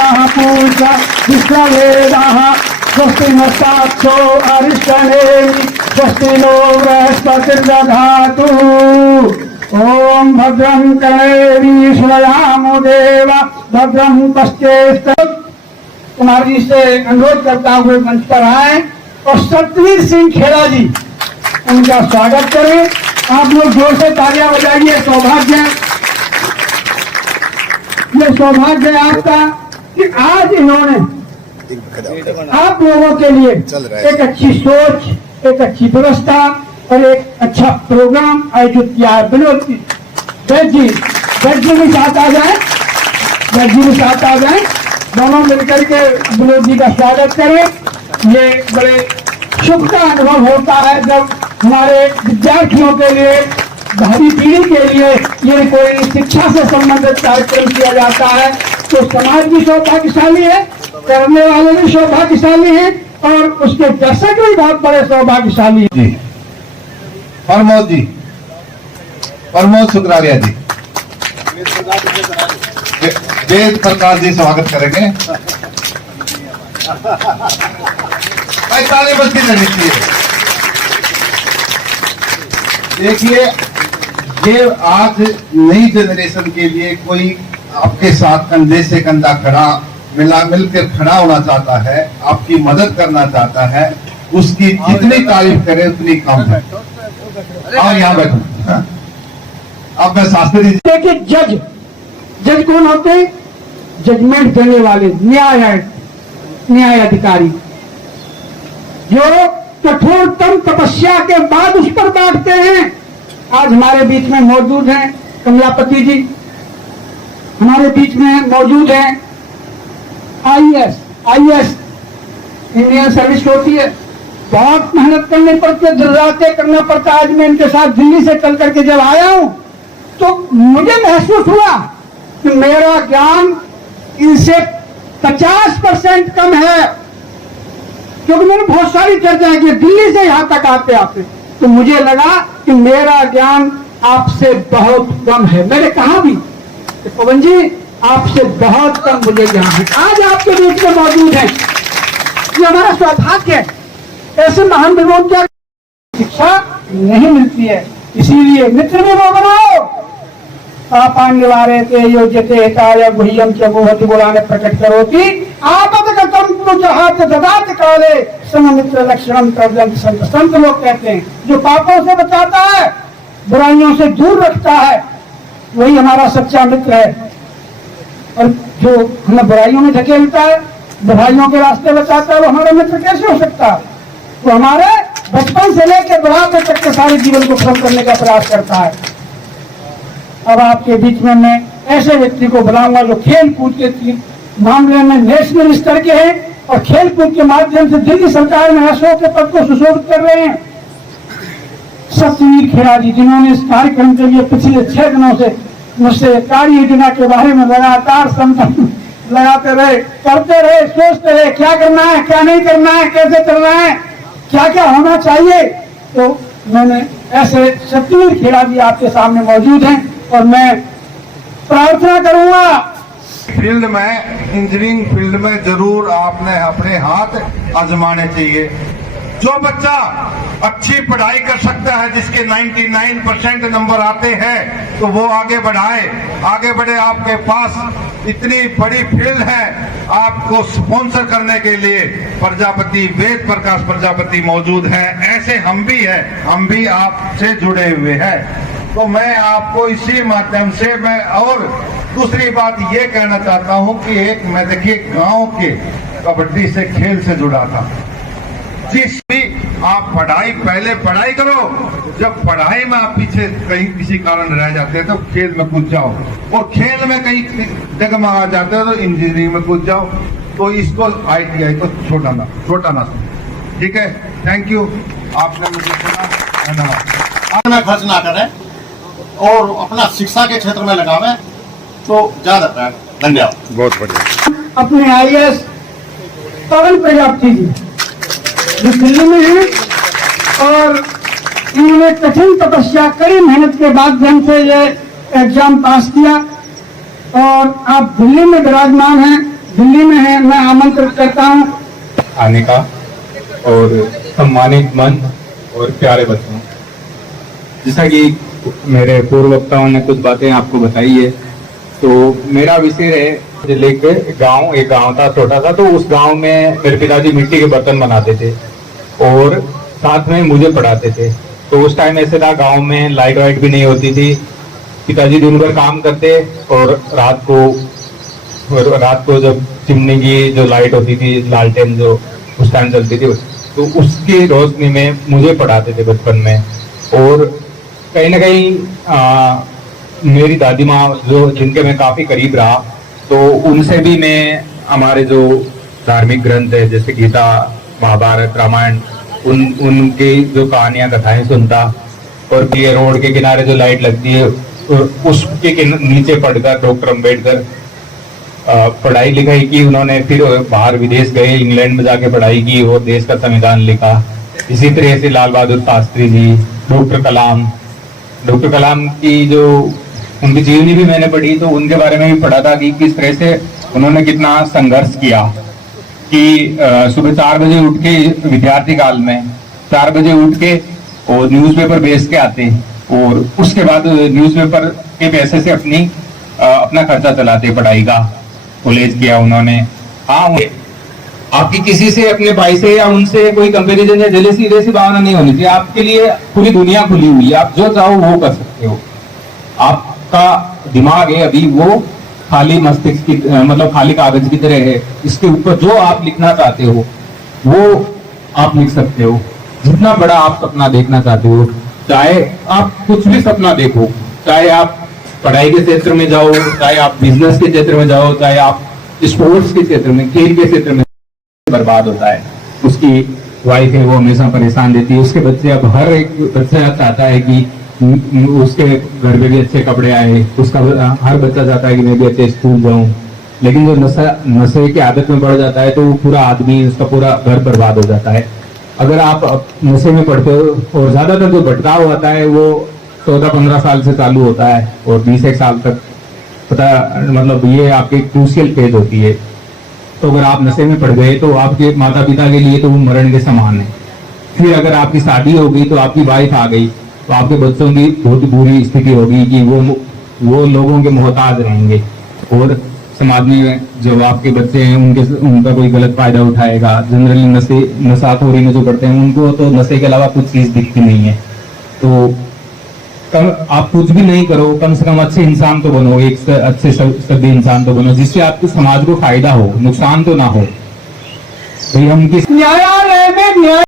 नः पूषा विश्ववेदाः स्वस्ति नस्ताक्षो अरिष्टनेमि स्वस्ति नो बृहस्पतिर्दधातु। ओम भद्रं कर्णेभिः देव भद्रं पश्येत्। कुमार जी से अनुरोध करता हुए मंच पर आए और सतवीर सिंह खेड़ा जी उनका स्वागत करें। आप लोग जोर से तालियां बजाइए। सौभाग्य, ये सौभाग्य आपका कि आज इन्होंने आप लोगों के लिए एक अच्छी सोच, एक अच्छी व्यवस्था और एक अच्छा प्रोग्राम आयोजित किया है। विनोद जी भी साथ आ जाए, वैद जी भी साथ आ जाए, दोनों मिलकर के विनोद जी का स्वागत करें। ये बड़े शुभ का अनुभव होता है जब हमारे विद्यार्थियों के लिए, भावी पीढ़ी के लिए ये कोई शिक्षा से संबंधित कार्यक्रम किया जाता है तो समाज भी सौभाग्यशाली है, करने वाले भी सौभाग्यशाली हैं और उसके दर्शक भी बहुत बड़े सौभाग्यशाली हैं। प्रमोद शुक्रालिया जी, वेद प्रकाश जी स्वागत करेंगे। भाई ताली बजती रहनी चाहिए। देखिए, ये आज नई जनरेशन के लिए कोई आपके साथ कंधे से कंधा खड़ा मिलकर खड़ा होना चाहता है, आपकी मदद करना चाहता है, उसकी जितनी तारीफ करे उतनी कम है। और यहाँ बैठो, अब मैं शास्त्री जी। देखिए, जज कौन होते हैं? जजमेंट देने वाले, न्याय अधिकारी, जो कठोरतम तपस्या के बाद उस पर बैठते हैं। आज हमारे बीच में मौजूद हैं कमलापति जी, हमारे बीच में मौजूद हैं आईएएस इंडियन सर्विस होती है, बहुत मेहनत करनी पड़ती है, दिन रातें करना पड़ता है। आज मैं इनके साथ दिल्ली से चल करके जब आया हूं तो मुझे महसूस हुआ कि मेरा ज्ञान इनसे 50% कम है, क्योंकि मैंने बहुत सारी चर्चाएं की दिल्ली से यहां तक आते आते, तो मुझे लगा कि मेरा ज्ञान आपसे बहुत कम है। मैंने कहा भी कि पवन जी आपसे बहुत कम मुझे ज्ञान है। आज आपके बीच में मौजूद है, ये हमारा सौभाग्य है। ऐसे महान विनोद की शिक्षा नहीं मिलती है, इसीलिए मित्र भी वो बनाओ। पापान्यवारे योज्यते हिताय गुह्यम च मोहति बोलाने प्रकट करोति आपदगतम पुरुषात् ददात काले सममित्र लक्षणम प्रबलंत संत। संत लोग कहते हैं जो पापों से बचाता है, बुराइयों से दूर रखता है, वही हमारा सच्चा मित्र है। और जो हमें बुराइयों में धकेलता है, बुराइयों के रास्ते बचाता है, वो हमारा मित्र कैसे हो सकता है? वो हमारे बचपन से लेकर बुढ़ापे तक के सारे जीवन को खत्म करने का प्रयास करता है। अब आपके बीच में मैं ऐसे व्यक्ति को बुलाऊंगा जो खेल कूद के मामले में नेशनल स्तर के हैं और खेल कूद के माध्यम से दिल्ली सरकार में एसओ के पद को सुशोभित कर रहे हैं। सतवीर खेड़ा जी, जिन्होंने इस कार्यक्रम के लिए पिछले 6 दिनों से मुझसे कार्य योजना के बारे में लगातार संपर्क लगाते रहे, करते रहे, सोचते रहे क्या करना है, क्या नहीं करना है, कैसे करना है, क्या क्या होना चाहिए। तो मैंने ऐसे सतवीर खेड़ा जी आपके सामने मौजूद हैं और मैं प्रार्थना करूंगा। फील्ड में, इंजीनियरिंग फील्ड में जरूर आपने अपने हाथ आजमाने चाहिए। जो बच्चा अच्छी पढ़ाई कर सकता है, जिसके 99% नंबर आते हैं, तो वो आगे बढ़े। आपके पास इतनी बड़ी फील्ड है, आपको स्पॉन्सर करने के लिए प्रजापति, वेद प्रकाश प्रजापति मौजूद है। ऐसे हम भी हैं, हम भी आपसे जुड़े हुए हैं। तो मैं आपको इसी माध्यम से मैं और दूसरी बात ये कहना चाहता हूँ कि एक मैं देखिए गांव के कबड्डी से खेल से जुड़ा था। जिस भी आप पहले पढ़ाई करो, जब पढ़ाई में आप पीछे कहीं किसी कारण रह जाते हैं तो खेल में कूद जाओ, और खेल में कहीं डगमगा जाते हो तो इंजीनियरिंग में कूद जाओ। तो इसको ITI को छोटा ना ठीक है। थैंक यू, आपने मुझे सुना। धन्यवाद। में खर्च ना करें और अपना शिक्षा के क्षेत्र में लगावें तो ज्यादा धन्यवाद। बहुत बढ़िया। अपने IAS पवन प्रजापति जी जो दिल्ली में है और इन्होंने कठिन तपस्या, कड़ी मेहनत के माध्यम से ये एग्जाम पास किया और आप दिल्ली में विराजमान हैं। हिंदी में है। मैं आमंत्रित करता हूँ आने का। और सम्मानित मंच और प्यारे बच्चों, जैसा कि मेरे पूर्व वक्ताओं ने कुछ बातें आपको बताई है, तो मेरा विषय है जिले के गांव, एक गांव था छोटा सा, तो उस गांव में मेरे पिताजी मिट्टी के बर्तन बनाते थे और साथ में मुझे पढ़ाते थे। तो उस टाइम ऐसे था, गांव में लाइट वाइट भी नहीं होती थी। पिताजी दिन भर काम करते और रात को जब चिमनी की जो लाइट होती थी, लालटेन जो उस टाइम चलती थी, तो उसकी रोशनी में मुझे पढ़ाते थे बचपन में। और कहीं ना कहीं मेरी दादी माँ जो जिनके मैं काफी करीब रहा, तो उनसे भी मैं हमारे जो धार्मिक ग्रंथ है जैसे गीता, महाभारत, रामायण, उनकी जो कहानियां कथाएं सुनता। और ये रोड के किनारे जो लाइट लगती है उसके नीचे पढ़कर डॉक्टर अम्बेडकर पढ़ाई लिखाई की उन्होंने। फिर बाहर विदेश गए, इंग्लैंड में जाके पढ़ाई की और देश का संविधान लिखा। इसी तरह से लाल बहादुर शास्त्री जी, डॉक्टर कलाम की जो उनकी जीवनी भी मैंने पढ़ी, तो उनके बारे में भी पढ़ा था कि किस तरह से उन्होंने कितना संघर्ष किया कि सुबह 4 बजे उठ के, विद्यार्थी काल में 4 बजे उठ के और न्यूज़पेपर बेच के आते और उसके बाद न्यूज़पेपर के पैसे से अपना खर्चा चलाते पढ़ाई का। कॉलेज किया उन्होंने। हाँ, आपकी किसी से, अपने भाई से या उनसे कोई कंपैरिजन या जेलेसी जैसी भावना नहीं होनी चाहिए। आपके लिए पूरी दुनिया खुली हुई है, आप जो चाहो वो कर सकते हो। आपका दिमाग है अभी वो खाली मस्तिष्क की, मतलब खाली कागज की तरह है। इसके ऊपर जो आप लिखना चाहते हो वो आप लिख सकते हो। जितना बड़ा आप सपना देखना चाहते हो, चाहे आप कुछ भी सपना देखो, चाहे आप पढ़ाई के क्षेत्र में जाओ, चाहे आप बिजनेस के क्षेत्र में जाओ, चाहे आप स्पोर्ट्स के क्षेत्र में, खेल के क्षेत्र में, बर्बाद होता है। उसकी वाइफ है वो हमेशा परेशान रहती है, उसके बच्चे, अब हर एक बच्चा चाहता है कि उसके घर में भी अच्छे कपड़े आए, उसका हर बच्चा चाहता है कि मैं भी अच्छे स्कूल जाऊं। लेकिन जो नशे की आदत में पड़ जाता है तो वो पूरा आदमी, उसका पूरा घर बर्बाद हो जाता है। अगर आप नशे में पड़ते हो, और ज्यादातर जो भटकाव होता है वो 14-15 साल से चालू होता है और 20 साल तक मतलब ये आपकी क्रूशियल फेज होती है। तो अगर आप नशे में पड़ गए तो आपके माता पिता के लिए तो वो मरण के समान है। फिर अगर आपकी शादी हो गई तो आपकी वाइफ आ गई तो आपके बच्चों की बहुत बुरी स्थिति होगी कि वो लोगों के मोहताज रहेंगे और समाज में जो आपके बच्चे हैं उनका कोई गलत फायदा उठाएगा। जनरली नशाखोरी में जो करते हैं उनको तो नशे के अलावा कुछ चीज दिखती नहीं है। तो आप कुछ भी नहीं करो, कम से कम अच्छे इंसान तो बनो, एक अच्छे सभ्य इंसान तो बनो, जिससे आपके समाज को फायदा हो, नुकसान तो ना हो। हम किस न्यायालय में न्याय